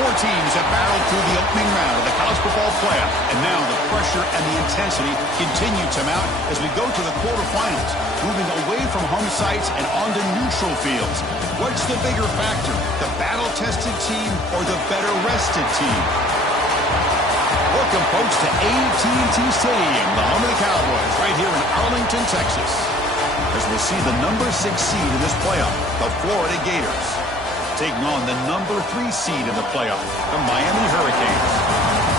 Four teams have battled through the opening round of the college football playoff, and now the pressure and the intensity continue to mount as we go to the quarterfinals, moving away from home sites and onto neutral fields. What's the bigger factor, the battle-tested team or the better-rested team? Welcome, folks, to AT&T Stadium, the home of the Cowboys, right here in Arlington, Texas, as we see the number 6 seed in this playoff, the Florida Gators, taking on the number 3 seed in the playoff, the Miami Hurricanes.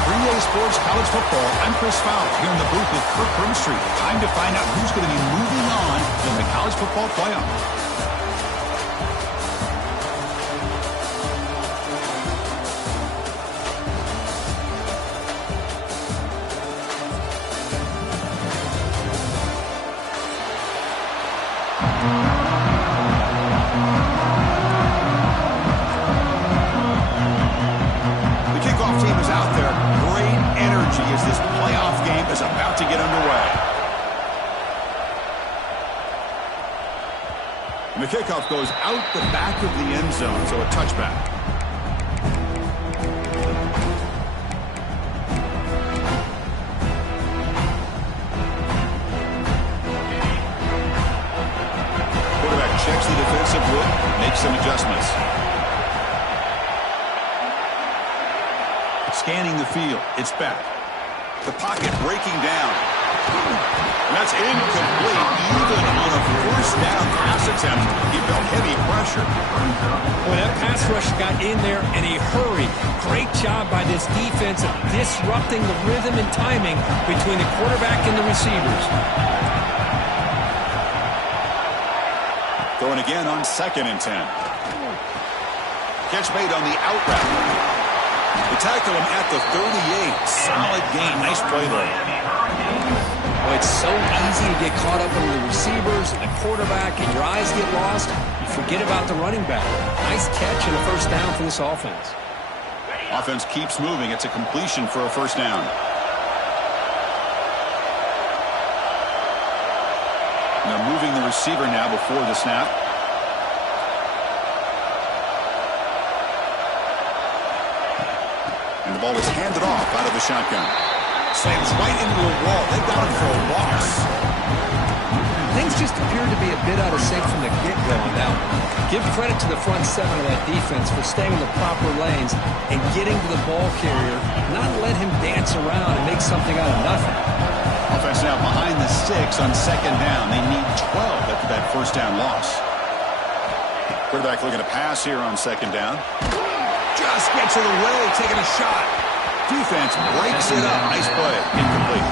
3A Sports College Football, I'm Chris Fowler, here in the booth with Kirk Grimstreet. Time to find out who's going to be moving on in the college football playoff. The kickoff goes out the back of the end zone, so a touchback. Quarterback checks the defensive look, makes some adjustments. Scanning the field, it's back. The pocket breaking down. And that's incomplete. Even on a first down pass attempt, he felt heavy pressure. Well, that pass rush got in there in a hurry. Great job by this defense of disrupting the rhythm and timing between the quarterback and the receivers. Throwing again on 2nd and 10. Catch made on the out route. They tackle him at the 38. Solid gain. Nice play there. Well, it's so easy to get caught up in the receivers and the quarterback, and your eyes get lost. You forget about the running back. Nice catch and a first down for this offense. Offense keeps moving. It's a completion for a first down. Now moving the receiver now before the snap. And the ball is handed off out of the shotgun. Slams right into a wall. They've got him for a loss. Things just appeared to be a bit out of sync from the get-go on that one. Give credit to the front seven of that defense for staying in the proper lanes and getting to the ball carrier, not let him dance around and make something out of nothing. Offense now behind the 6 on 2nd down. They need 12 after that first down loss. Quarterback looking to pass here on 2nd down. Just gets it away, taking a shot. Defense breaks it up. Nice play. Incomplete.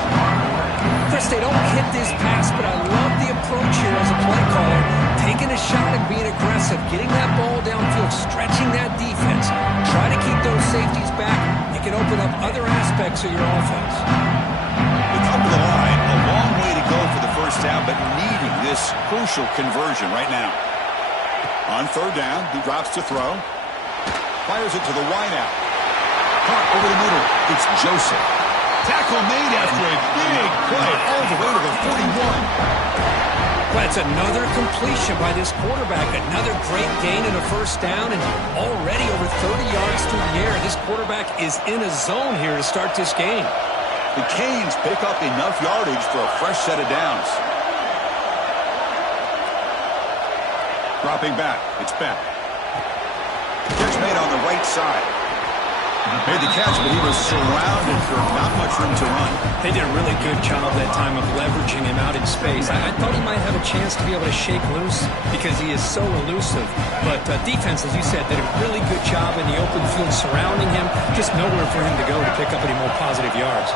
Chris, they don't hit this pass, but I love the approach here as a play caller. Taking a shot and being aggressive, getting that ball downfield, stretching that defense. Try to keep those safeties back. It can open up other aspects of your offense. They come to the line. A long way to go for the first down, but needing this crucial conversion right now. On 3rd down, he drops to throw. Fires it to the wideout. Caught over the middle. It's Joseph. Tackle made after a big play all the way to the 41. Well, it's another completion by this quarterback. Another great gain in a first down, and already over 30 yards through the air. This quarterback is in a zone here to start this game. The Canes pick up enough yardage for a fresh set of downs. Dropping back. It's back. Catch made on the right side. Made the catch, but he was surrounded for not much room to run. They did a really good job that time of leveraging him out in space. I thought he might have a chance to be able to shake loose because he is so elusive. But defense, as you said, did a really good job in the open field surrounding him. Just nowhere for him to go to pick up any more positive yards.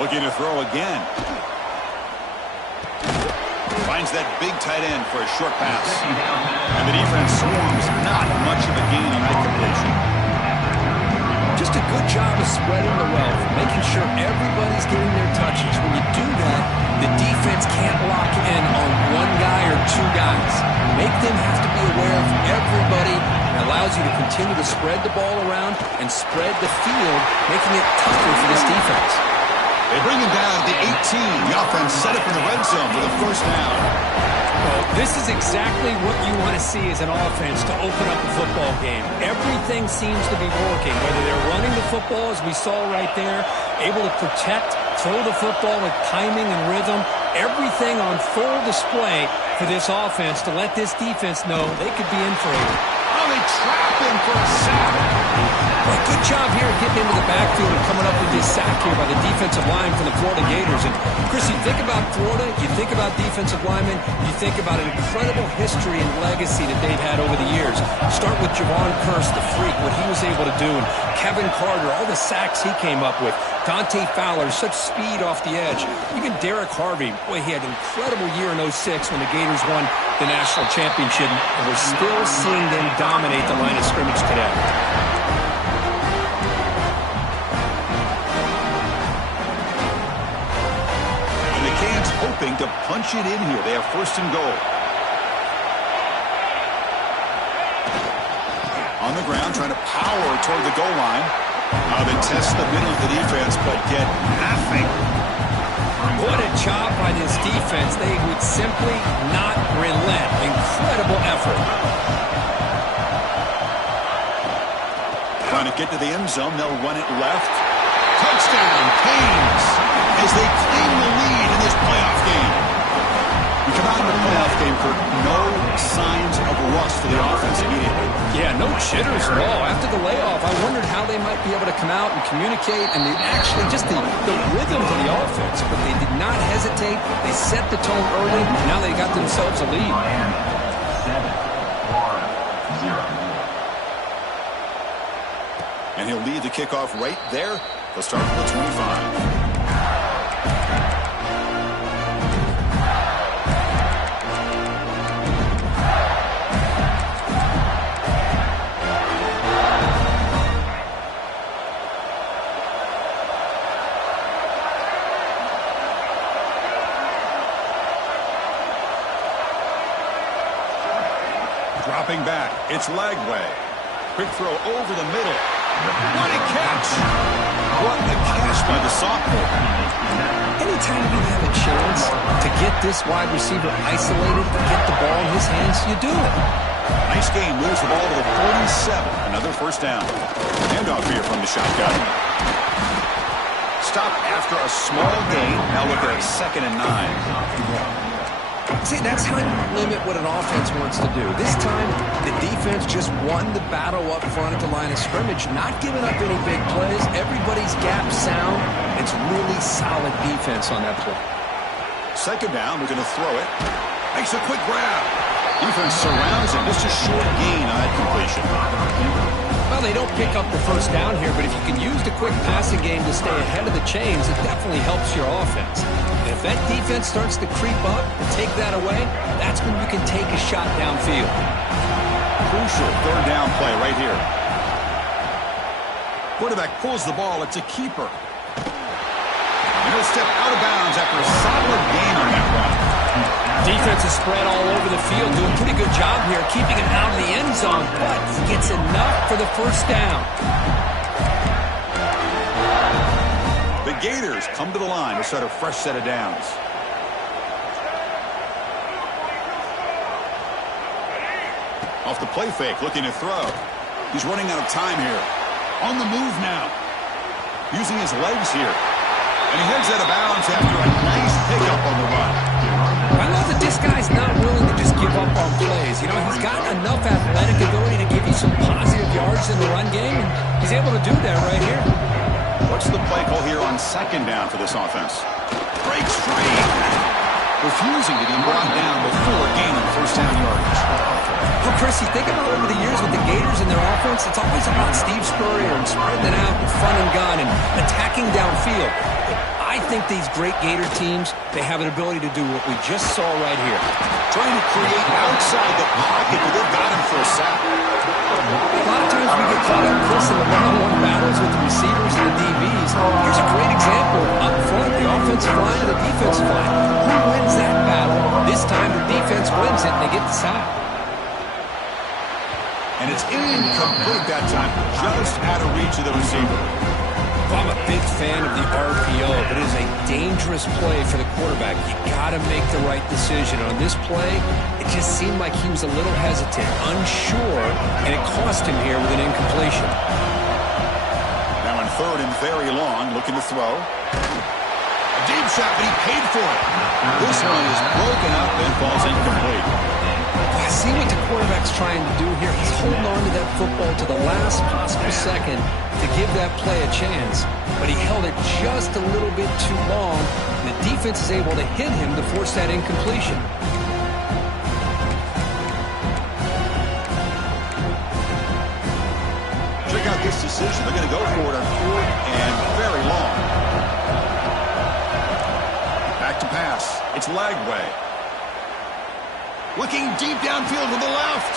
Looking to throw again. Finds that big tight end for a short pass. And the defense swarms. Not much of a gain on that completion. Just a good job of spreading the wealth, making sure everybody's getting their touches. When you do that, the defense can't lock in on one guy or two guys. Make them have to be aware of everybody. It allows you to continue to spread the ball around and spread the field, making it tougher for this defense. They bring him down to the 18. The offense set up in the red zone for the first down. Well, this is exactly what you want to see as an offense to open up a football game. Everything seems to be working, whether they're running the football, as we saw right there, able to protect, throw the football with timing and rhythm, everything on full display for this offense to let this defense know they could be in for it. Oh, they trap him for a sack. Well, good job here getting into the backfield and coming up with this sack here by the defensive line from the Florida Gators. And, Chris, you think about Florida, you think about defensive linemen, you think about an incredible history and legacy that they've had over the years. Start with Javon Kearse, the freak, what he was able to do, and Kevin Carter, all the sacks he came up with. Dante Fowler, such speed off the edge. Even Derek Harvey, boy, he had an incredible year in '06 when the Gators won the national championship, and we're still seeing them dominate the line of scrimmage today. And the Canes hoping to punch it in here. They have first and goal. On the ground, trying to power toward the goal line. Now they test the middle of the defense, but get nothing. What a job by this defense. They would simply not relent. Incredible effort. Trying to get to the end zone. They'll run it left. Touchdown, Canes, as they claim the lead in this playoff game. You come out of the playoff game, Kurt, no signs of rust for the offense immediately. Yeah, no jitters at all. After the layoff, I wondered how they might be able to come out and communicate, and actually just the rhythm to the offense. But they did not hesitate. They set the tone early, and now they got themselves a lead. 7-4-0. And he'll lead the kickoff right there. They'll start from the 25. Dropping back, it's Lagway. Quick throw over the middle. What a catch! What a catch by the sophomore. Anytime you have a chance to get this wide receiver isolated, get the ball in his hands, you do it. Nice game, moves the ball to the 47. Another first down. Handoff here from the shotgun. Stop after a small gain. Now look at 2nd and 9. See, that's how you limit what an offense wants to do. This time, the defense just won the battle up front at the line of scrimmage, not giving up any big plays. Everybody's gap sound. It's really solid defense on that play. 2nd down, we're going to throw it. Makes a quick grab. Defense surrounds him. Just a short gain on that completion. Well, they don't pick up the first down here, but if you can use the quick passing game to stay ahead of the chains, it definitely helps your offense. And if that defense starts to creep up and take that away, that's when you can take a shot downfield. Crucial 3rd down play right here. Quarterback pulls the ball. It's a keeper. And he'll step out of bounds after a solid gain on that run. Defense is spread all over the field, doing a pretty good job here, keeping it out of the end zone, but he gets enough for the first down. The Gators come to the line to set a fresh set of downs. Off the play fake, looking to throw. He's running out of time here. On the move now. Using his legs here. And he heads out of bounds after a nice pickup on the run. I love that this guy's not willing to just give up on plays. You know, he's got enough athletic ability to give you some positive yards in the run game, and he's able to do that right here. What's the play call here on 2nd down for this offense? Breaks free. Refusing to be brought down before gaining first down yardage. Well, Chris, you think about over the years with the Gators and their offense, it's always about Steve Spurrier and spreading it out and front and gun and attacking downfield. I think these great Gator teams, they have an ability to do what we just saw right here. Trying to create outside the pocket, but they've got him for a sack. A lot of times we get caught up, Chris, in the one-on-one battles with the receivers and the DBs. Here's a great example. Up front, the offensive line and the defensive line. Who wins that battle? This time the defense wins it and they get the sack. And it's incomplete that time, just out of reach of the receiver. Well, I'm a big fan of the RPO, but it is a dangerous play for the quarterback. You got to make the right decision. On this play, it just seemed like he was a little hesitant, unsure, and it cost him here with an incompletion. Now on third and very long, looking to throw. A deep shot, but he paid for it. This one is broken up and falls incomplete. I see what the quarterback's trying to do here. He's holding on to that football to the last possible second to give that play a chance. But he held it just a little bit too long, and the defense is able to hit him to force that incompletion. Check out this decision. They're going to go for it on fourth and very long. Back to pass. It's Lagway. Looking deep downfield to the left.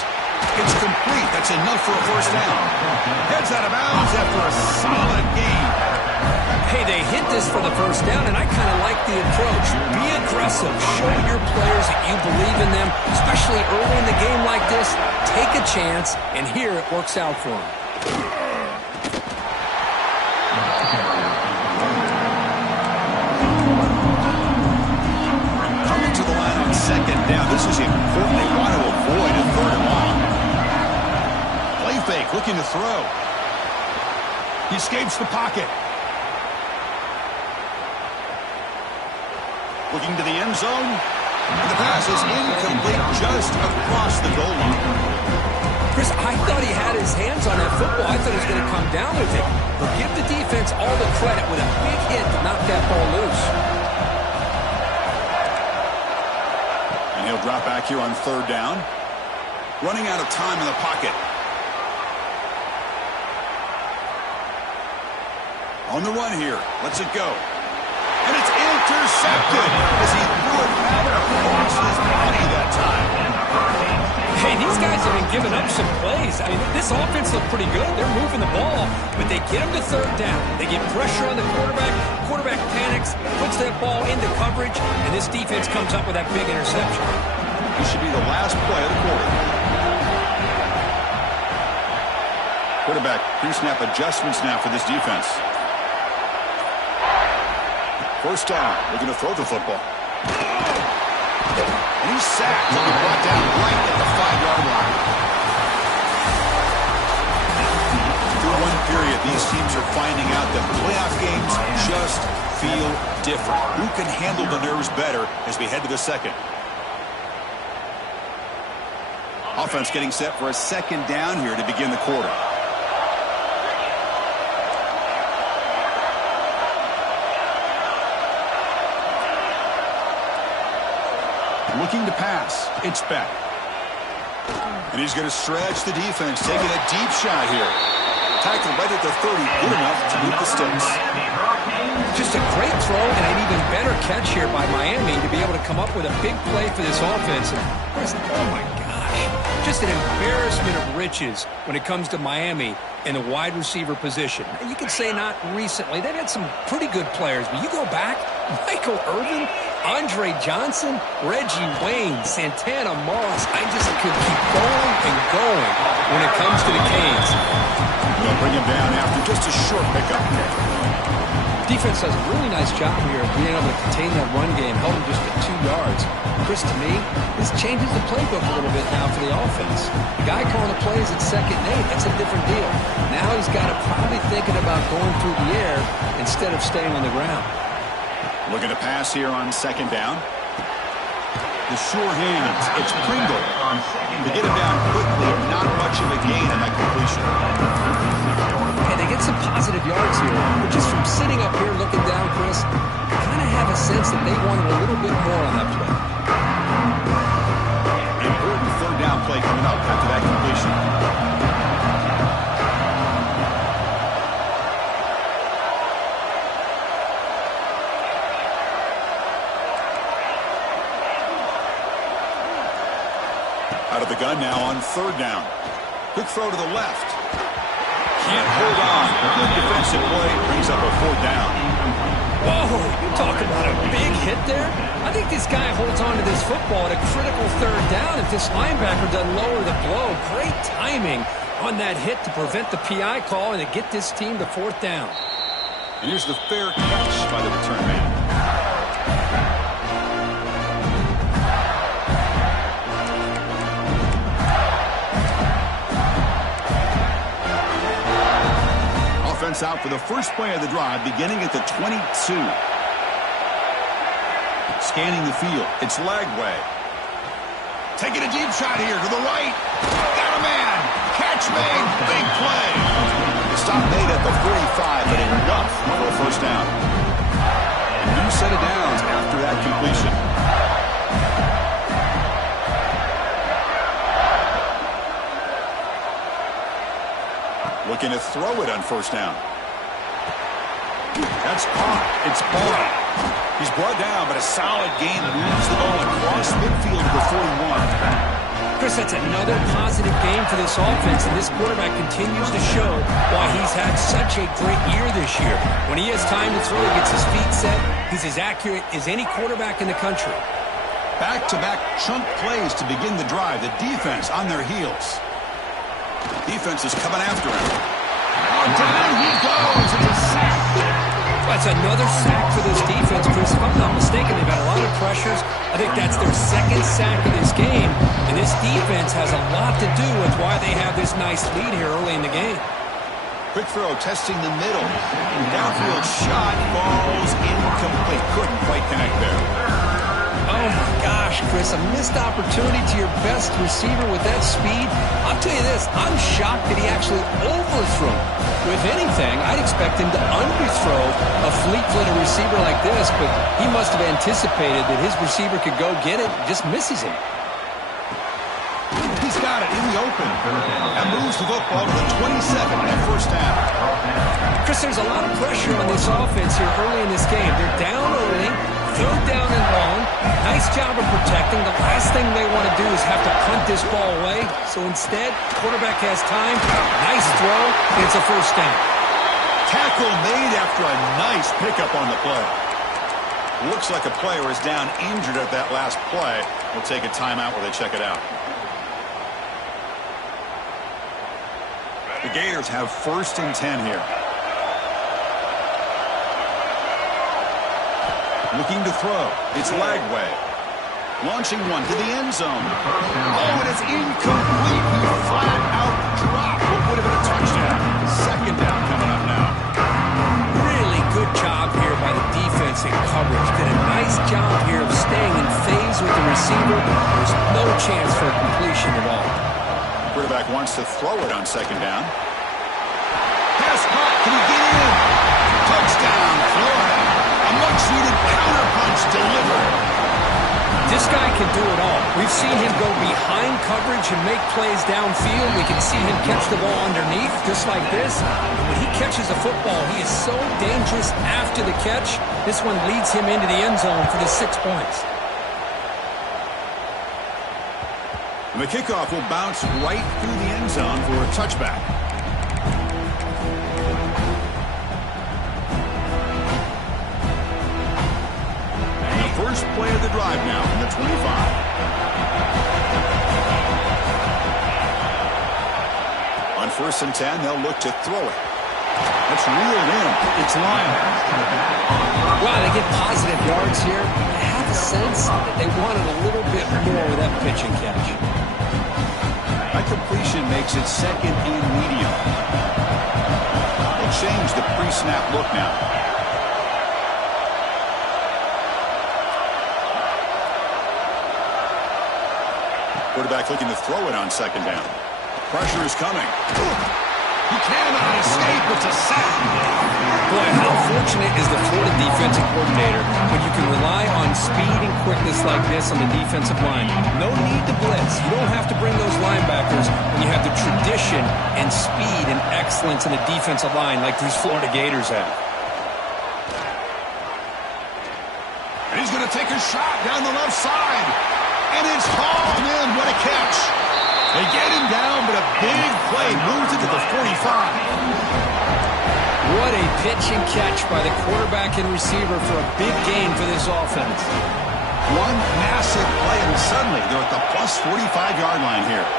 It's complete. That's enough for a first down. Heads out of bounds after a solid gain. Hey, they hit this for the first down, and I kind of like the approach. Be aggressive. Show your players that you believe in them, especially early in the game like this. Take a chance, and here it works out for them. Coming to the line on second down. This is important. They want to avoid a third and long. Play fake, looking to throw. He escapes the pocket. Looking to the end zone. And the pass is incomplete just across the goal line. Chris, I thought he had his hands on that football. I thought he was going to come down with it. But give the defense all the credit with a big hit to knock that ball loose. And he'll drop back here on third down. Running out of time in the pocket. On the run here. Lets it go. And it's intercepted as he threw it back across his body that time. Hey, these guys have been giving up some plays. I mean, this offense looked pretty good. They're moving the ball, but they get him to third down. They get pressure on the quarterback. Quarterback panics, puts that ball into coverage, and this defense comes up with that big interception. This should be the last play of the quarter. Quarterback pre-snap adjustments now for this defense. First down, looking to throw the football. And he's sacked. He'll be brought down right at the 5-yard line. Through one period, these teams are finding out that playoff games just feel different. Who can handle the nerves better as we head to the second? Offense getting set for a second down here to begin the quarter. Looking to pass. It's Beck. And he's going to stretch the defense, taking a deep shot here. Tackled right at the 30, good enough to move the sticks. Just a great throw and an even better catch here by Miami to be able to come up with a big play for this offense. Oh, my gosh. Just an embarrassment of riches when it comes to Miami in the wide receiver position. And you could say not recently. They've had some pretty good players, but you go back, Michael Irvin, Andre Johnson, Reggie Wayne, Santana Moss. I just could keep going and going when it comes to the Canes. They'll bring him down after just a short pickup. Defense does a really nice job here of being able to contain that run game, held him just at 2 yards. Chris, to me, this changes the playbook a little bit now for the offense. The guy calling the plays at 2nd and 8, that's a different deal. Now he's got to probably thinking about going through the air instead of staying on the ground. Looking to pass here on second down. The sure hands. It's Pringle. To get him down quickly, not much of a gain on that completion. And they get some positive yards here. But just from sitting up here looking down, Chris, I kind of have a sense that they wanted a little bit more on that play. Important third down play coming up after that completion. Out of the gun now on third down. Quick throw to the left. Can't hold on. Good defensive play brings up a 4th down. Whoa, you talk about a big hit there. I think this guy holds on to this football at a critical third down if this linebacker doesn't lower the blow. Great timing on that hit to prevent the PI call and to get this team to 4th down. And here's the fair catch by the return man. Offense out for the first play of the drive, beginning at the 22. Scanning the field. It's Lagway. Taking a deep shot here to the right. Got a man. Catch made. Big play. The stop made at the 45, but enough for a first down. A new set of downs after that completion. Looking to throw it on first down. That's caught. It's Ball. He's brought down, but a solid gain moves the ball across midfield to the 41. Chris, that's another positive game for this offense, and this quarterback continues to show why he's had such a great year this year. When he has time to throw, he gets his feet set. He's as accurate as any quarterback in the country. Back-to-back chunk plays to begin the drive. The defense on their heels. Defense is coming after him. Oh, down he goes. It's a sack. That's another sack for this defense, Chris. If I'm not mistaken, they've had a lot of pressures. I think that's their second sack of this game. And this defense has a lot to do with why they have this nice lead here early in the game. Quick throw, testing the middle. Downfield shot falls incomplete. Couldn't quite connect there. Oh, my gosh, Chris, a missed opportunity to your best receiver with that speed. I'll tell you this, I'm shocked that he actually overthrew. If anything, I'd expect him to underthrow a fleet-footed receiver like this, but he must have anticipated that his receiver could go get it, just misses him. He's got it in the open. And moves the football to the 27 at first down. Chris, there's a lot of pressure on this offense here early in this game. They're down early. Third down and long. Nice job of protecting. The last thing they want to do is have to punt this ball away. So instead, quarterback has time. Nice throw. And it's a first down. Tackle made after a nice pickup on the play. Looks like a player is down injured at that last play. We'll take a timeout while they check it out. The Gators have 1st and 10 here. Looking to throw. It's Lagway. Launching one to the end zone. Oh, and it's incomplete. He flat out dropped what would have been a touchdown. Second down coming up now. Really good job here by the defense in coverage. Did a nice job here of staying in phase with the receiver. There's no chance for a completion at all. Quarterback wants to throw it on second down. Pass caught. Can he get in? Touchdown, Florida. A much-needed counter-punch delivered. This guy can do it all. We've seen him go behind coverage and make plays downfield. We can see him catch the ball underneath, just like this. And when he catches the football, he is so dangerous after the catch. This one leads him into the end zone for the 6 points. And the kickoff will bounce right through the end zone for a touchback. First play of the drive now from the 25. On 1st and 10, they'll look to throw it. That's reeled in. It's Lyon. Wow, they get positive yards here. I have a sense that they wanted a little bit more with that pitch and catch. That completion makes it 2nd and medium. They'll change the pre-snap look now. Quarterback looking to throw it on second down. Pressure is coming. He cannot escape. It's a sack. Boy, how fortunate is the Florida defensive coordinator when you can rely on speed and quickness like this on the defensive line. No need to blitz. You don't have to bring those linebackers when you have the tradition and speed and excellence in the defensive line like these Florida Gators have. And he's going to take a shot down the left side. And it's hauled in. What a catch. They get him down, but a big play moves it to the 45. What a pitch and catch by the quarterback and receiver for a big gain for this offense. One massive play, and suddenly they're at the plus 45-yard line here.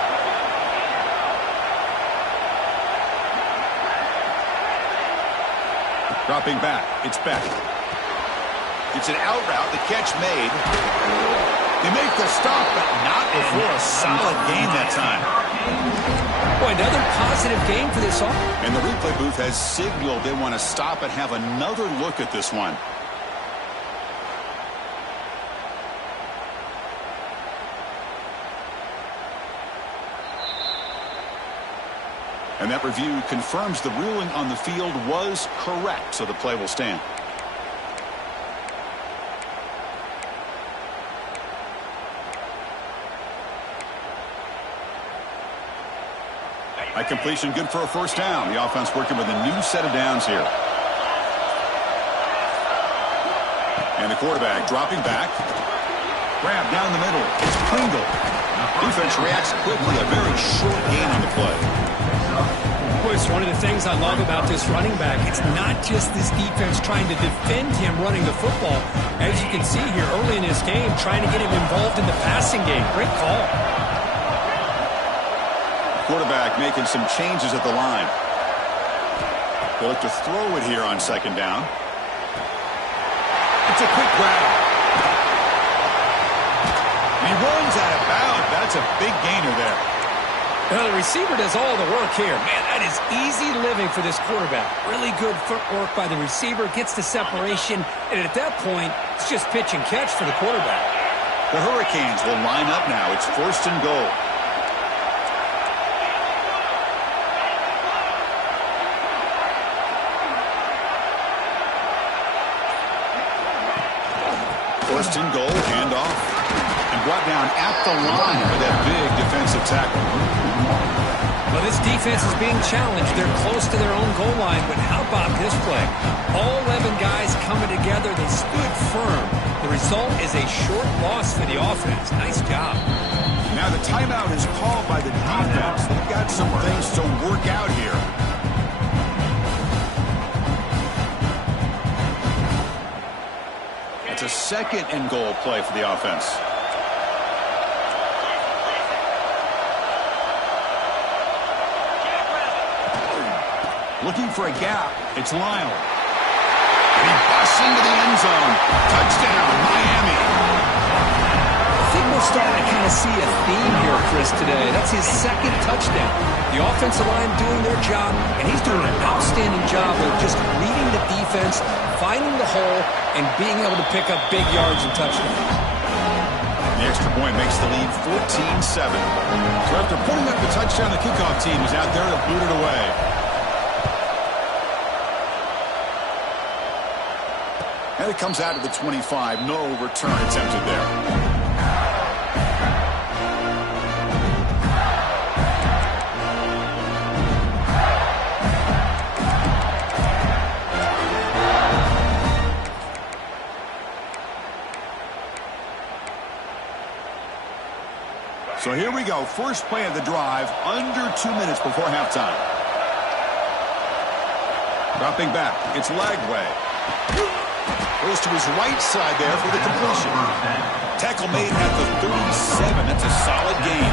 Dropping back. It's Beck. It's an out route. The catch made. They make the stop, but not before a solid gain that time. Boy, another positive game for this offense. And the replay booth has signaled they want to stop and have another look at this one. And that review confirms the ruling on the field was correct, so the play will stand. That completion good for a first down. The offense working with a new set of downs here. And the quarterback dropping back. Grab down the middle. It's Pringle. Defense reacts quickly. A very short gain on the play. It's one of the things I love about this running back. It's not just this defense trying to defend him running the football. As you can see here early in this game, trying to get him involved in the passing game. Great call. Quarterback making some changes at the line. They look to throw it here on second down. It's a quick grab. And he runs out of bounds. That's a big gainer there. Well, the receiver does all the work here. Man, that is easy living for this quarterback. Really good footwork by the receiver. Gets the separation. And at that point, it's just pitch and catch for the quarterback. The Hurricanes will line up now. It's first and goal. First and goal, handoff, and brought down at the line with that big defensive tackle. Well, this defense is being challenged. They're close to their own goal line, but how about this play? All 11 guys coming together. They stood firm. The result is a short loss for the offense. Nice job. Now the timeout is called by the defense. They've got some things to work out here. It's a second and goal play for the offense. Looking for a gap. It's Lyle. And he busts into the end zone. Touchdown, Miami. I think we're starting to kind of see a theme here, Chris, today. That's his second touchdown. The offensive line doing their job, and he's doing an outstanding job of just reading the defense, finding the hole, and being able to pick up big yards and touchdowns. The extra point makes the lead 14-7. So after putting up the touchdown, the kickoff team is out there to boot it away. And it comes out of the 25. No return attempted there. So here we go. First play of the drive, under 2 minutes before halftime. Dropping back. It's Lagway. Goes to his right side there for the completion. Tackle made at the 37. That's a solid gain.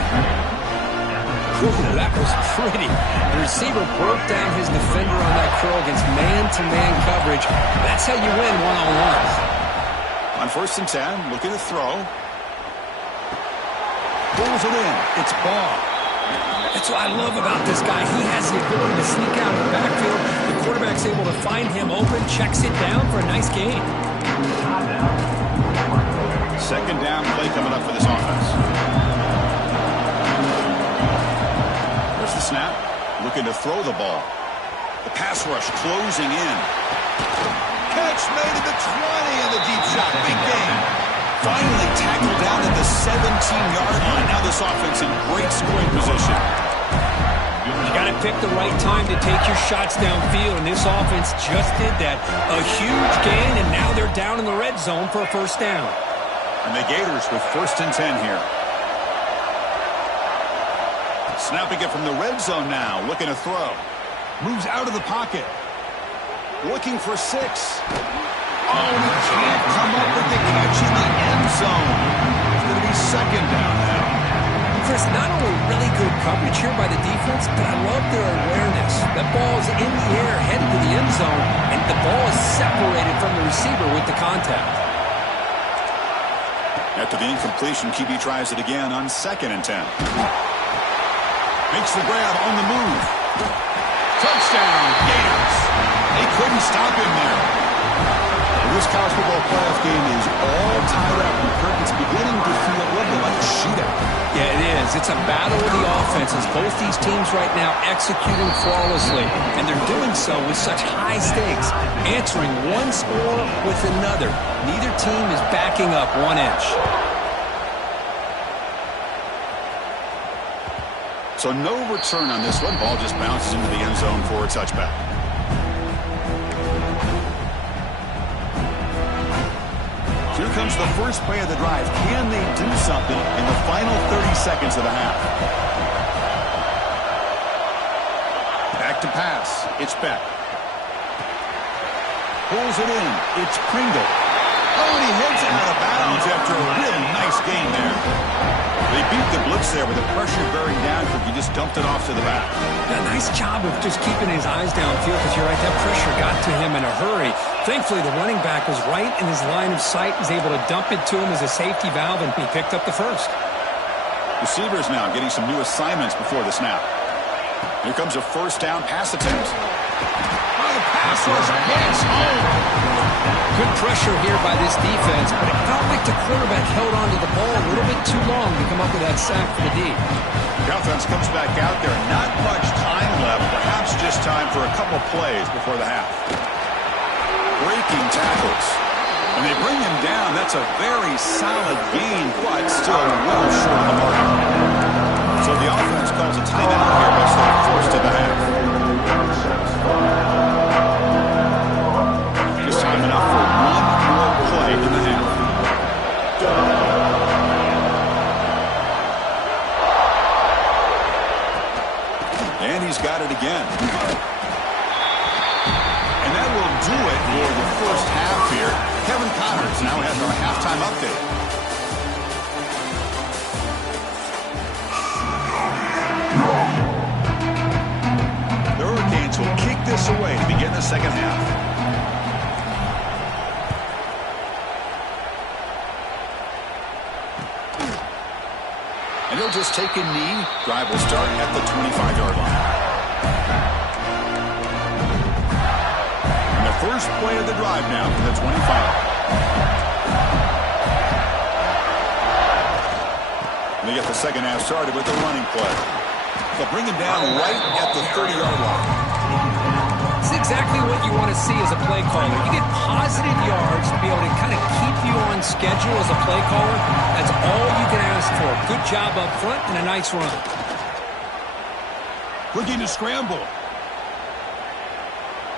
Ooh, that was pretty. The receiver broke down his defender on that curl against man-to-man coverage. That's how you win one-on-ones. On first and 10, looking to throw. Pulls it in. It's Ball. That's what I love about this guy. He has the ability to sneak out of the backfield. The quarterback's able to find him open, checks it down for a nice gain. Second down play coming up for this offense. There's the snap. Looking to throw the ball. The pass rush closing in. Catch made at the 20 and the deep shot. Big gain. Finally tackled down at the 17-yard line. Now this offense in great scoring position. You got to pick the right time to take your shots downfield, and this offense just did that. A huge gain, and now they're down in the red zone for a first down. And the Gators with first and 10 here. Snapping it from the red zone now, looking to throw. Moves out of the pocket. Looking for 6. Oh, he can't come up with the catch in the end zone. It's going to be second down now. Chris, not only really good coverage here by the defense, but I love their awareness. That ball's in the air, headed to the end zone, and the ball is separated from the receiver with the contact. After the incompletion, QB tries it again on 2nd and 10. Makes the grab on the move. Touchdown, Gators. They couldn't stop him there. This college football playoff game is all tied up, and it's beginning to feel a little bit like a shootout. Yeah, it is. It's a battle of the offenses. Both these teams right now executing flawlessly, and they're doing so with such high stakes, answering one score with another. Neither team is backing up 1 inch. So no return on this one. Ball just bounces into the end zone for a touchback. Here comes the first play of the drive. Can they do something in the final 30 seconds of the half? Back to pass. It's Beck. Pulls it in. It's Pringle. Oh, and he heads out of bounds after a really nice gain there. They beat the blitz there with the pressure bearing down because he just dumped it off to the back. Yeah, nice job of just keeping his eyes downfield because you're right, that pressure got to him in a hurry. Thankfully, the running back was right in his line of sight. He's able to dump it to him as a safety valve, and he picked up the first. Receivers now getting some new assignments before the snap. Here comes a first down pass attempt. Oh, the pass was gets home. Good pressure here by this defense, but it felt like the quarterback held onto the ball a little bit too long to come up with that sack for the D. The offense comes back out there. Not much time left. Perhaps just time for a couple plays before the half. Breaking tackles. And they bring him down. That's a very solid gain, but still well short of the mark. So the offense calls a timeout here as they're forced to the half. Just time enough for one more play in the half. And he's got it again. And that will do it for the first half here. Kevin Connors now has our halftime update. The Hurricanes will kick this away to begin the second half. And he'll just take a knee. Drive will start at the 25-yard line. And the first play of the drive now from the 25. And they get the second half started with the running play. They'll bring him down right at the 30-yard line. It's exactly what you want to see as a play caller. You get positive yards to be able to kind of keep you on schedule as a play caller. That's all you can ask for. Good job up front and a nice run. Looking to scramble.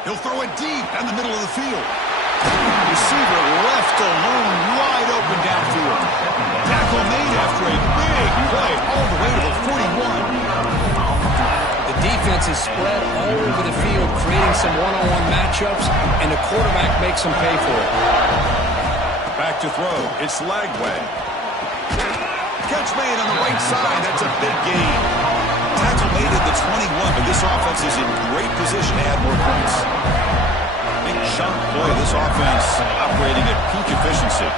He'll throw it deep down the middle of the field. Receiver left alone, wide open downfield. Tackle made after a big play all the way to the 41. The defense is spread all over the field, creating some one-on-one matchups, and the quarterback makes them pay for it. Back to throw. It's Lagway. Catch made on the right side. That's a big gain. Tackle made at the 21, but this offense is in great position to add more points. Big chunk play. This offense operating at peak efficiency.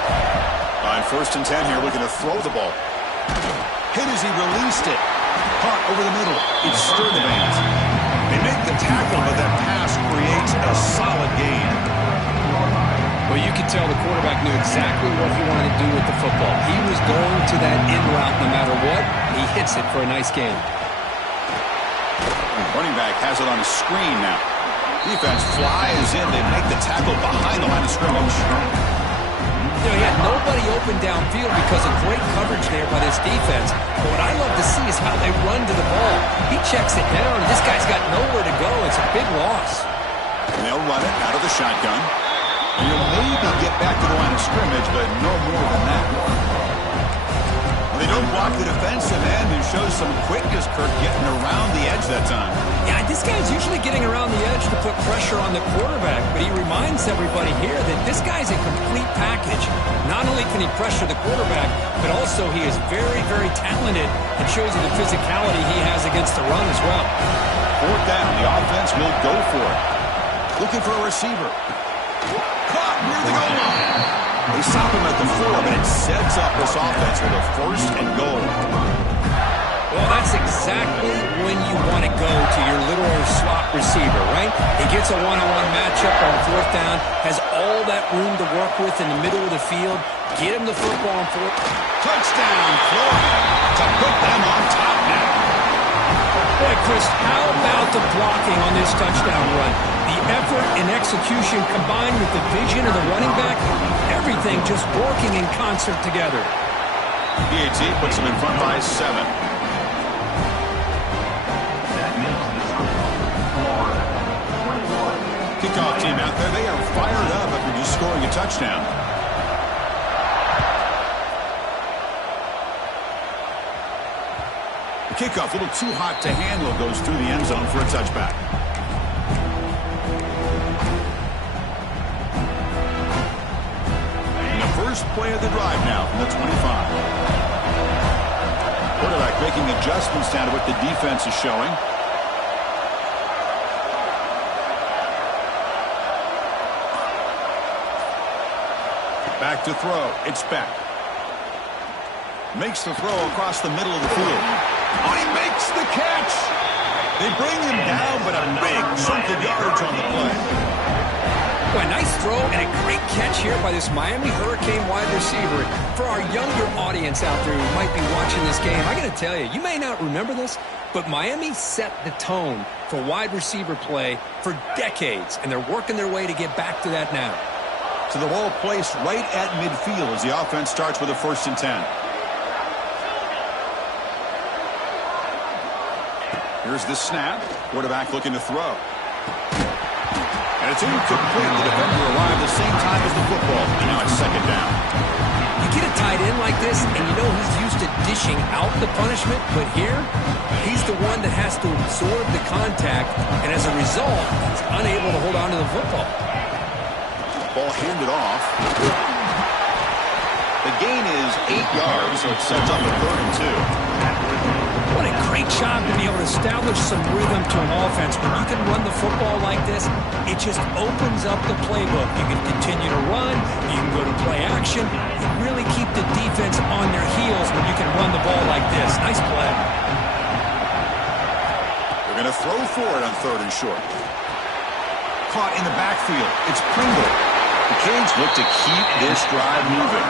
On 1st and 10 here, looking to throw the ball. Hit as he released it. Caught over the middle. It's Sturdivant. They make the tackle, but that pass creates a solid gain. Well, you can tell the quarterback knew exactly what he wanted to do with the football. He was going to that in route no matter what. He hits it for a nice gain. Running back has it on a screen now. Defense flies in. They make the tackle behind the line of scrimmage. You know, he had nobody open downfield because of great coverage there by this defense. But what I love to see is how they run to the ball. He checks it down, and this guy's got nowhere to go. It's a big loss. And they'll run it out of the shotgun. And you'll maybe get back to the line of scrimmage, but no more than that. They don't block the defensive end, who shows some quickness, Kirk, getting around the edge that time. Yeah, this guy's usually getting around the edge to put pressure on the quarterback, but he reminds everybody here that this guy's a complete package. Not only can he pressure the quarterback, but also he is very, very talented and shows you the physicality he has against the run as well. Fourth down, the offense will go for it. Looking for a receiver. Caught near the goal line. They stop him at the 4, but it sets up this offense with a first and goal. Well, that's exactly when you want to go to your literal slot receiver, right? He gets a one-on-one matchup on fourth down, has all that room to work with in the middle of the field. Get him the football on fourth. Touchdown, Florida, to put them on top now. Boy, Chris, how about the blocking on this touchdown run? The effort and execution combined with the vision of the running back, everything just working in concert together. PAT puts them in front by 7. Kickoff team out there, they are fired up after just scoring a touchdown. The kickoff, a little too hot to handle, goes through the end zone for a touchback. And the first play of the drive now from the 25. Quarterback making adjustments down to what the defense is showing. Back to throw. It's back. Makes the throw across the middle of the field. Oh, he makes the catch. They bring him down, but a big chunk of yardage on the play. Boy, nice throw and a great catch here by this Miami Hurricane wide receiver. For our younger audience out there who might be watching this game, I got to tell you, you may not remember this, but Miami set the tone for wide receiver play for decades, and they're working their way to get back to that now. So the ball placed right at midfield as the offense starts with a 1st and 10. Here's the snap. Quarterback looking to throw. And it's incomplete. The defender arrived the same time as the football. And now it's 2nd down. You get a tight end like this, and you know he's used to dishing out the punishment, but here, he's the one that has to absorb the contact, and as a result, he's unable to hold on to the football. Ball handed off. The gain is 8 yards, so it sets up a 3rd and 2. What a great job to be able to establish some rhythm to an offense. When you can run the football like this, it just opens up the playbook. You can continue to run. You can go to play action. You really keep the defense on their heels when you can run the ball like this. Nice play. They're going to throw for it on 3rd and short. Caught in the backfield. It's Pringle. The Canes look to keep this drive moving.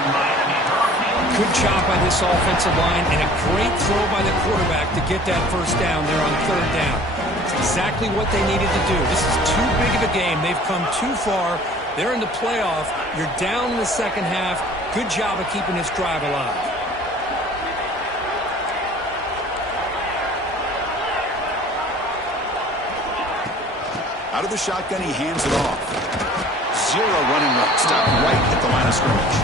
Good job by this offensive line and a great throw by the quarterback to get that 1st down there on 3rd down. It's exactly what they needed to do. This is too big of a game. They've come too far. They're in the playoff. You're down in the 2nd half. Good job of keeping this drive alive. Out of the shotgun, he hands it off. 0 running route. Stop right at the line of scrimmage.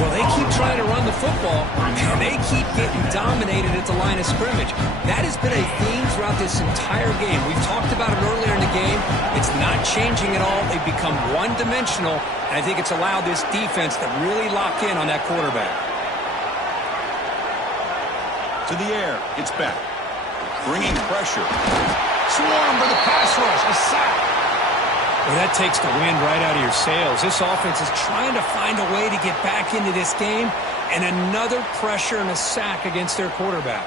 Well, they keep trying to run the football, and they keep getting dominated at the line of scrimmage. That has been a theme throughout this entire game. We've talked about it earlier in the game. It's not changing at all. They've become one-dimensional, and I think it's allowed this defense to really lock in on that quarterback. To the air. It's back. Bringing pressure. Swarm for the pass rush. A sack. Well, that takes the wind right out of your sails. This offense is trying to find a way to get back into this game, and another pressure and a sack against their quarterback.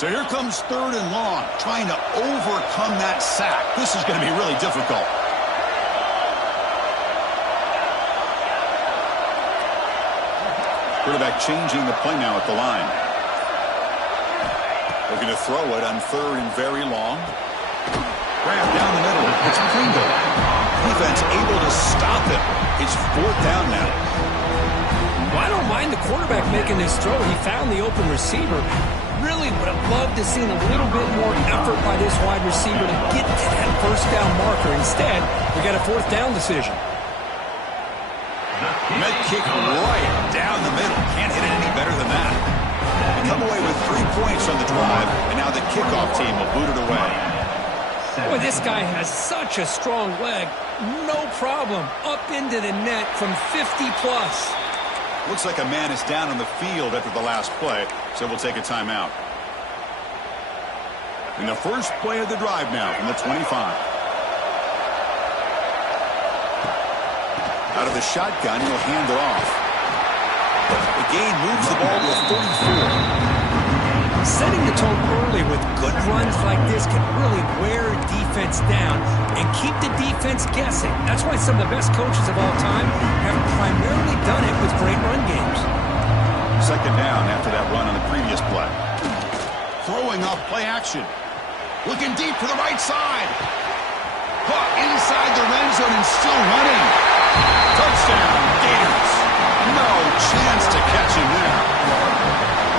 So here comes 3rd and long, trying to overcome that sack. This is going to be really difficult. Quarterback changing the play now at the line. Looking to throw it on 3rd and very long. Grab down the middle. It's Pringle. Defense able to stop it. It's 4th down now. Well, I don't mind the quarterback making this throw. He found the open receiver. Really would have loved to seen a little bit more effort by this wide receiver to get to that 1st down marker. Instead, we got a 4th down decision. Med kick right down the middle. Can't hit it any better than that. They come away with 3 points on the drive, and now the kickoff team will boot it away. Boy, this guy has such a strong leg. No problem. Up into the net from 50-plus. Looks like a man is down on the field after the last play, so we'll take a timeout. In the first play of the drive now from the 25. Out of the shotgun, he'll hand it off. The gain moves the ball to a 34. Setting the tone early with good runs like this can really wear a defense down and keep the defense guessing. That's why some of the best coaches of all time have primarily done it with great run games. Second down after that run on the previous play. Throwing off play action. Looking deep to the right side. Caught inside the red zone and still running. Touchdown, Gators. No chance to catch him there.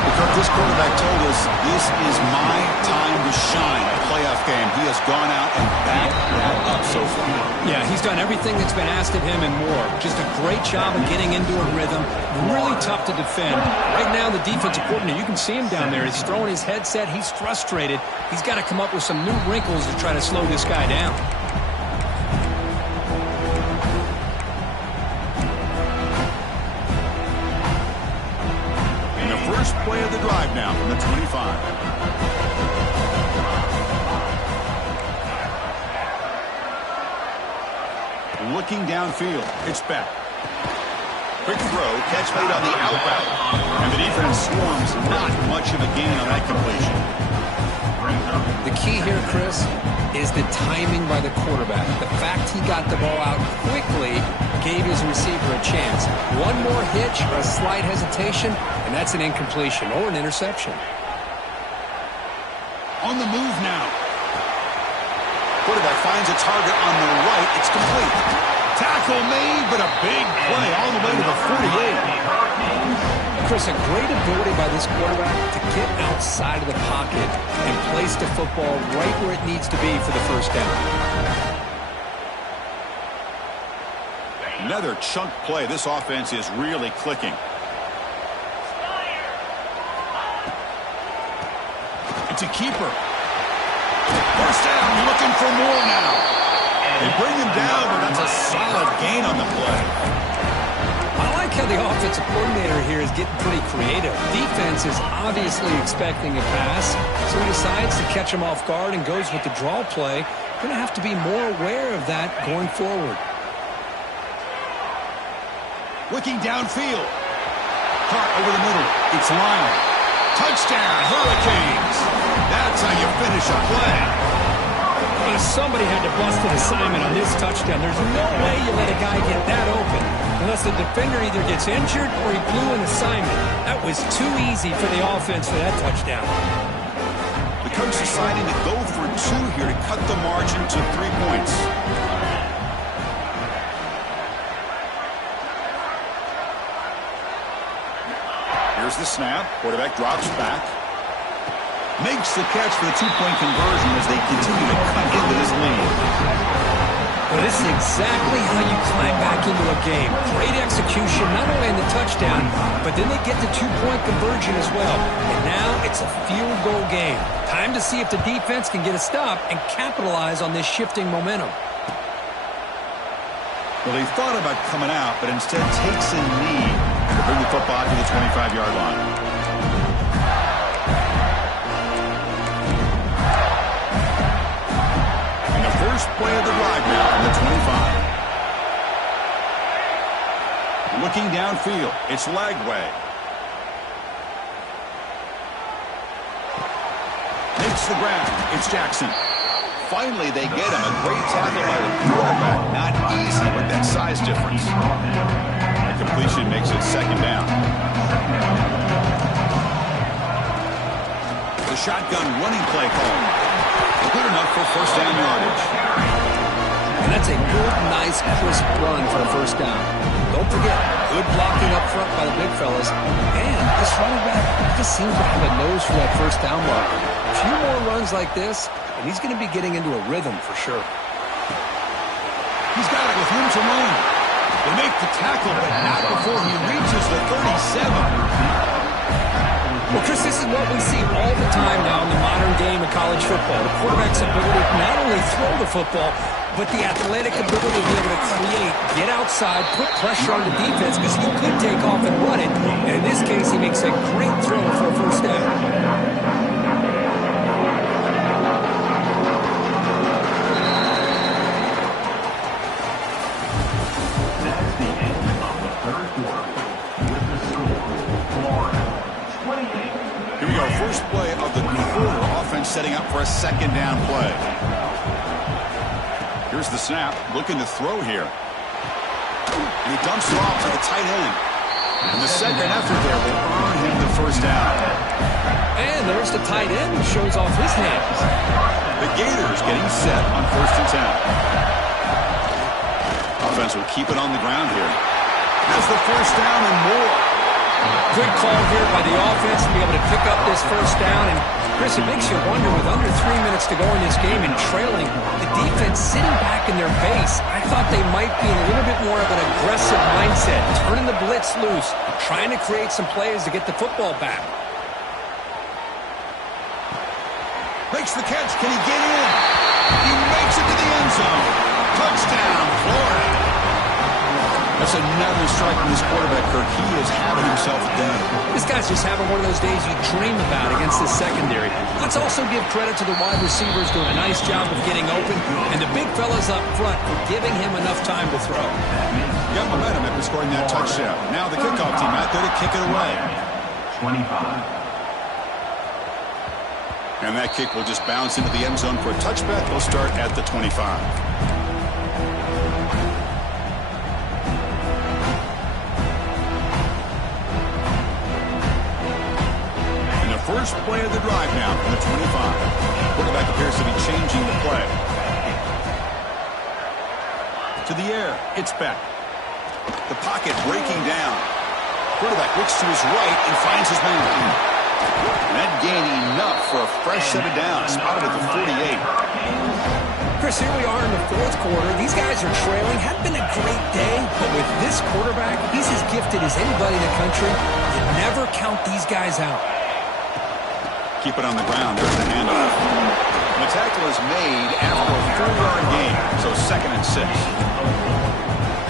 Because this quarterback told us this is my time to shine. A playoff game. He has gone out and backed that up so far. Yeah, he's done everything that's been asked of him and more. Just a great job of getting into a rhythm. Really tough to defend. Right now, the defensive coordinator, you can see him down there. He's throwing his headset. He's frustrated. He's got to come up with some new wrinkles to try to slow this guy down. First play of the drive now from the 25. Looking downfield. It's back. Quick throw. Catch made on the out route. And the defense swarms. Not much of a gain on that completion. The key here, Chris, is the timing by the quarterback. The fact he got the ball out quickly gave his receiver a chance. One more hitch or a slight hesitation, and that's an incompletion or an interception. On the move now. Quarterback finds a target on the right. It's complete. Tackle made, but a big play all the way to the 48. Chris, a great ability by this quarterback to get outside of the pocket and place the football right where it needs to be for the first down. Another chunk play. This offense is really clicking. It's a keeper. First down, looking for more now. They bring him down, but that's a solid gain on the play. I like how the offensive coordinator here is getting pretty creative. Defense is obviously expecting a pass, so he decides to catch him off guard and goes with the draw play. Going to have to be more aware of that going forward. Looking downfield. Caught over the middle. It's Lyle. Touchdown, Hurricanes. That's how you finish a play. Well, somebody had to bust an assignment on this touchdown. There's no way you let a guy get that open unless the defender either gets injured or he blew an assignment. That was too easy for the offense for that touchdown. The coach deciding to go for two here to cut the margin to 3 points. Here's the snap. Quarterback drops back. Makes the catch for the 2-point conversion as they continue to cut into this lead. Well, this is exactly how you climb back into a game. Great execution, not only in the touchdown, but then they get the 2-point conversion as well. And now it's a field goal game. Time to see if the defense can get a stop and capitalize on this shifting momentum. Well, he thought about coming out, but instead takes a knee to bring the football to the 25-yard line. First play of the drive now from the 25. Looking downfield. It's Lagway. Makes the grab. It's Jackson. Finally, they get him. A great tackle by the quarterback. Not easy with that size difference. That completion makes it second down. The shotgun running play call. Good enough for first down yardage. And that's a good, nice, crisp run for a first down. Don't forget, good blocking up front by the big fellas. And this running back just seems to have a nose for that first down marker. A few more runs like this, and he's going to be getting into a rhythm for sure. He's got it with room to run. They make the tackle, but not before he reaches the 37. Well, Chris, this is what we see all the time now in the modern game of college football. The quarterback's ability to not only throw the football, but the athletic ability to be able to create, get outside, put pressure on the defense, because he could take off and run it. And in this case, he makes a great throw for a first down. Here we go, first play of the quarter. Offense setting up for a second down play. Here's the snap, looking to throw here. And he dumps it off to the tight end. And the second effort there will earn him the first down. And there's the tight end who shows off his hands. The Gators getting set on 1st and 10. Offense will keep it on the ground here. Has the first down and more. Good call here by the offense to be able to pick up this first down. And, Chris, it makes you wonder, with under 3 minutes to go in this game and trailing, the defense sitting back in their base, I thought they might be in a little bit more of an aggressive mindset, turning the blitz loose, trying to create some plays to get the football back. Makes the catch. Can he get in? He makes it to the end zone. Touchdown, Florida. That's another strike from this quarterback, Kirk. He is having himself a day. This guy's just having one of those days you dream about against this secondary. Let's also give credit to the wide receivers doing a nice job of getting open, and the big fellas up front for giving him enough time to throw. Got momentum after scoring that touchdown. Now the kickoff team out there to kick it away. 25. And that kick will just bounce into the end zone for a touchback. They'll start at the 25. First play of the drive now from the 25. Quarterback appears to be changing the play. To the air. It's back. The pocket breaking down. Quarterback looks to his right and finds his man. And that gained enough for a fresh set of downs. Spotted at the 48. Chris, here we are in the fourth quarter. These guys are trailing. Hadn't been a great day, but with this quarterback, he's as gifted as anybody in the country. You never count these guys out. Keep it on the ground. There's the handoff. The tackle is made after a 4-yard gain, so 2nd and 6.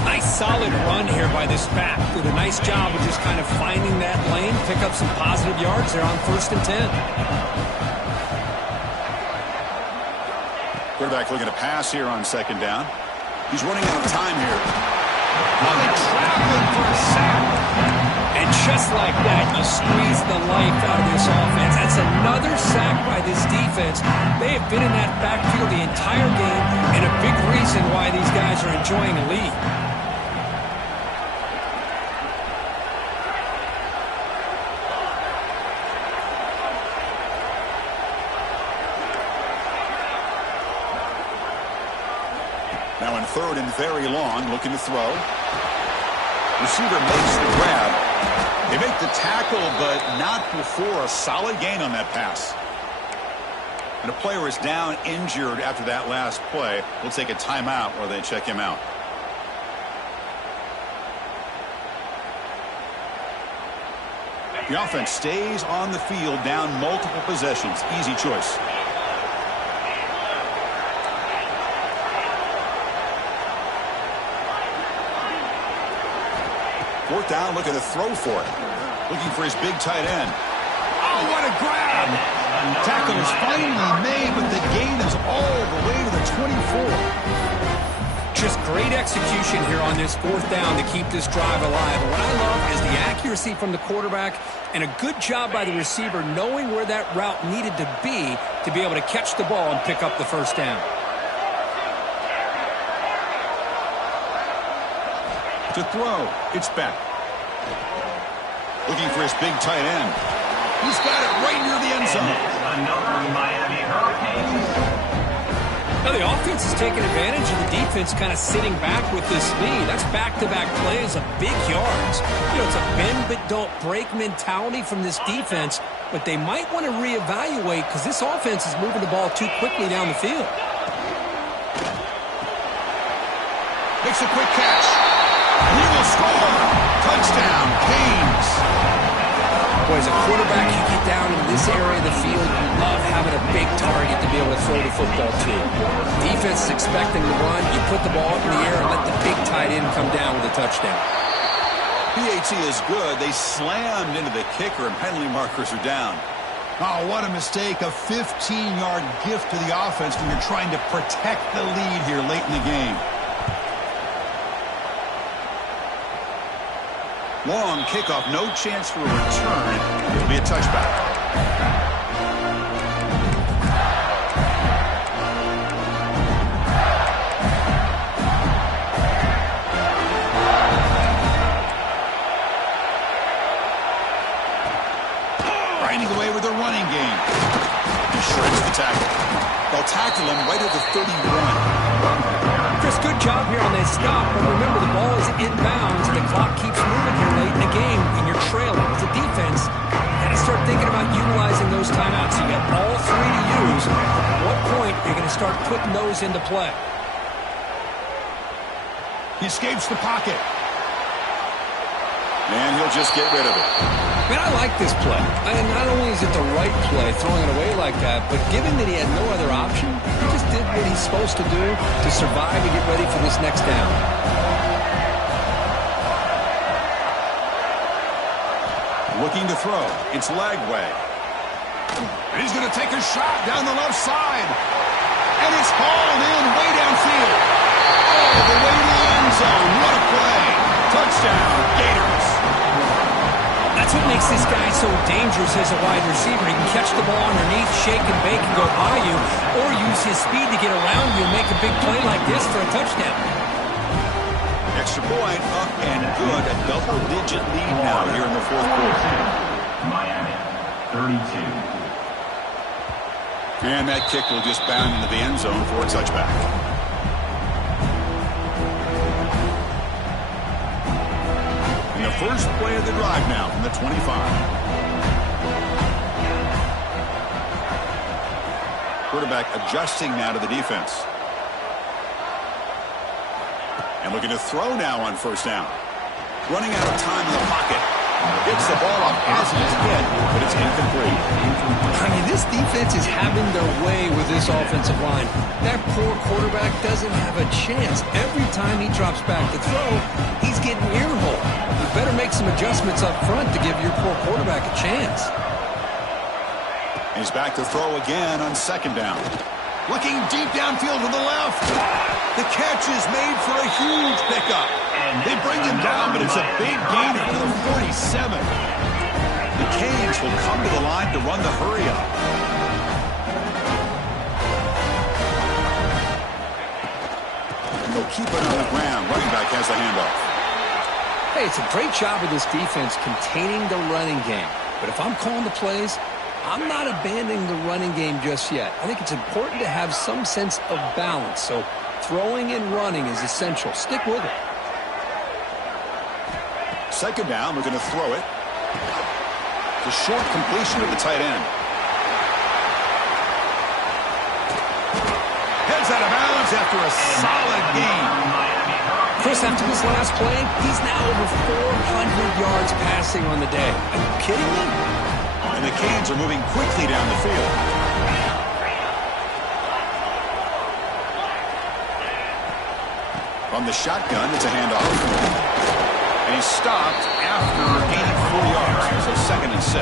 Nice solid run here by this back. Did a nice job of just kind of finding that lane, pick up some positive yards there on 1st and 10. Quarterback looking to pass here on 2nd down. He's running out of time here. Oh, they traveling for a sack. And just like that, you squeeze the life out of this offense. That's another sack by this defense. They have been in that backfield the entire game, and a big reason why these guys are enjoying a lead. Now in 3rd and very long, looking to throw. Receiver makes the grab. They make the tackle, but not before a solid gain on that pass. And a player is down injured after that last play. We'll take a timeout while they check him out. The offense stays on the field, down multiple possessions. Easy choice. Fourth down, looking to throw for it. Looking for his big tight end. Oh, what a grab! Tackle is finally made, but the gain is all the way to the 24. Just great execution here on this 4th down to keep this drive alive. And what I love is the accuracy from the quarterback and a good job by the receiver knowing where that route needed to be able to catch the ball and pick up the first down. To throw, it's back. Looking for his big tight end. He's got it right near the end zone. Now the offense is taking advantage of the defense kind of sitting back with this lead. That's back-to-back plays of big yards. You know, it's a bend but don't break mentality from this defense, but they might want to reevaluate because this offense is moving the ball too quickly down the field. Makes a quick catch. Boy, as a quarterback, you get down in this area of the field, you love having a big target to be able to throw the football to. Defense is expecting to run. You put the ball up in the air and let the big tight end come down with a touchdown. PAT is good. They slammed into the kicker, and penalty markers are down. Oh, what a mistake. A 15-yard gift to the offense when you're trying to protect the lead here late in the game. Long kickoff, no chance for a return. It'll be a touchback. Grinding away with a running game. He shreds the tackle. They'll tackle him right at the 31. Chris, good job here on that stop, but remember the ball is inbounds and the clock keeps moving here late in the game and you're trailing. As a defense, you got to start thinking about utilizing those timeouts. You got all three to use. At what point are you going to start putting those into play? He escapes the pocket. And he'll just get rid of it. Man, I like this play. And not only is it the right play, throwing it away like that, but given that he had no other option, he just did what he's supposed to do to survive and get ready for this next down. Looking to throw. It's Lagway. And he's going to take a shot down the left side. And it's hauled in way downfield. All the way to the end zone. What a play. Touchdown, Gators. That's what makes this guy so dangerous as a wide receiver. He can catch the ball underneath, shake and bake and go by you, or use his speed to get around you and make a big play like this for a touchdown. Extra point up and good. A double-digit lead now here in the fourth quarter. Miami, 32. And that kick will just bound into the end zone for a touchback. The first play of the drive now from the 25. Quarterback adjusting now to the defense. And looking to throw now on first down. Running out of time in the pocket. Gets the ball off as it is hit, but it's incomplete. I mean, this defense is having their way with this offensive line. That poor quarterback doesn't have a chance. Every time he drops back to throw, he's getting earholed. You better make some adjustments up front to give your poor quarterback a chance. He's back to throw again on second down. Looking deep downfield to the left. The catch is made for a huge pickup. They bring him down, but it's a big gain for the 47. The Canes will come to the line to run the hurry up. And they'll keep it on the ground. Running back has the handoff. Hey, it's a great job of this defense containing the running game. But if I'm calling the plays, I'm not abandoning the running game just yet. I think it's important to have some sense of balance. So throwing and running is essential. Stick with it. Second down, we're going to throw it. The short completion of the tight end. Heads out of bounds after a solid gain. Chris, after this last play, he's now over 400 yards passing on the day. Are you kidding me? And the Canes are moving quickly down the field. From the shotgun, it's a handoff. And he's stopped after gaining 4 yards, so second and 6.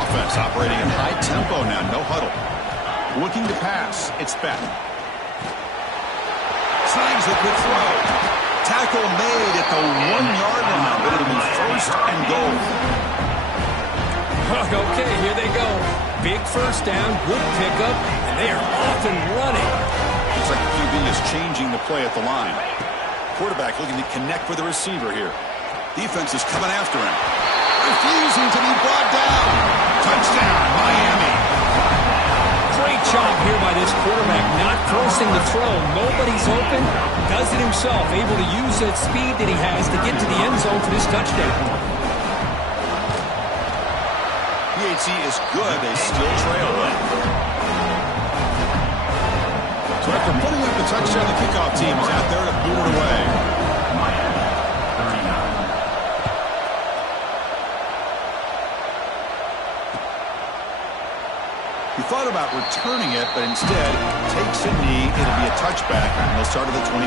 Offense operating in high tempo now, no huddle. Looking to pass, it's Beck. Signs a good throw. Tackle made at the 1-yard line, but it'll be first and goal. Okay, here they go. Big first down, good pickup, and they are off and running. Looks like the QB is changing the play at the line. Quarterback looking to connect with the receiver here. Defense is coming after him. Refusing to be brought down. Touchdown, Miami. Great job here by this quarterback, not forcing the throw. Nobody's open, does it himself, able to use that speed that he has to get to the end zone for this touchdown. PAT is good. They still trail them. So after putting up the touchdown, the kickoff team is out there to boot it away. thought about returning it, but instead takes a knee. It'll be a touchback, and they'll start at the 25.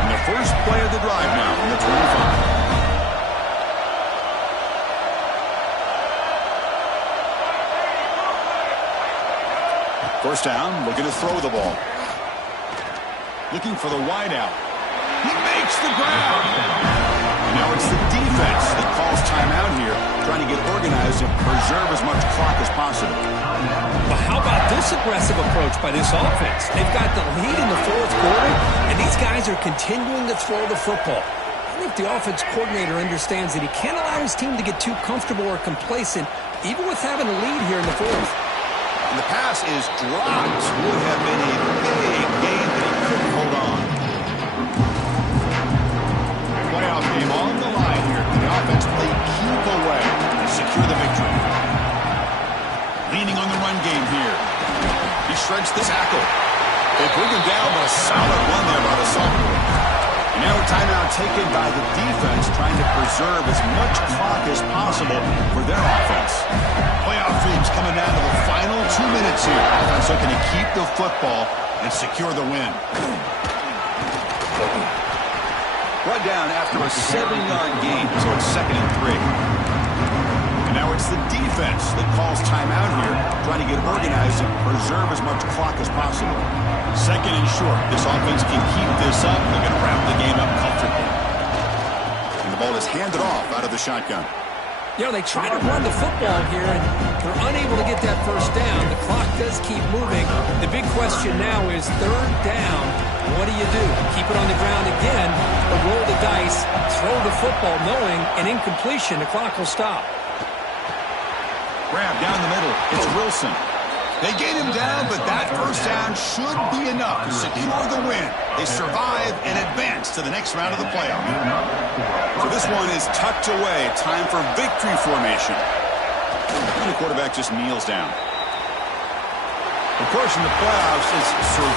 And the first play of the drive now from the 25. First down, looking to throw the ball. Looking for the wideout. He makes the grab. And now it's the defense that calls timeout here, trying to get organized and preserve as much clock as possible. But how about this aggressive approach by this offense? They've got the lead in the fourth quarter, and these guys are continuing to throw the football. I think the offense coordinator understands that he can't allow his team to get too comfortable or complacent, even with having a lead here in the fourth. And the pass is dropped. Would have been a big gain, but he couldn't hold on. Playoff game on the line here. The offense played keep away to secure the victory. Leaning on the run game here. He shreds the tackle. They bring him down, but a solid run there by the sophomore. And now a timeout taken by the defense, trying to preserve as much clock as possible for their offense. Playoff dreams coming down to the final 2 minutes here. Offense looking to keep the football and secure the win. Brought down after a 7-yard gain, so it's 2nd and 3. And now it's the defense that calls timeout here, trying to get organized and preserve as much clock as possible. 2nd and short. This offense can keep this up. They're going to wrap the game up comfortably. And the ball is handed off out of the shotgun. You know, they try to run the football here, and they're unable to get that first down. The clock does keep moving. The big question now is 3rd down. What do you do? Keep it on the ground again, or roll the dice, throw the football, knowing an incompletion, the clock will stop. Grab down the middle. It's Wilson. They get him down, but that first down should be enough to secure the win. They survive and advance to the next round of the playoff. So this one is tucked away. Time for victory formation. And the quarterback just kneels down. Of course, in the playoffs, it's survival.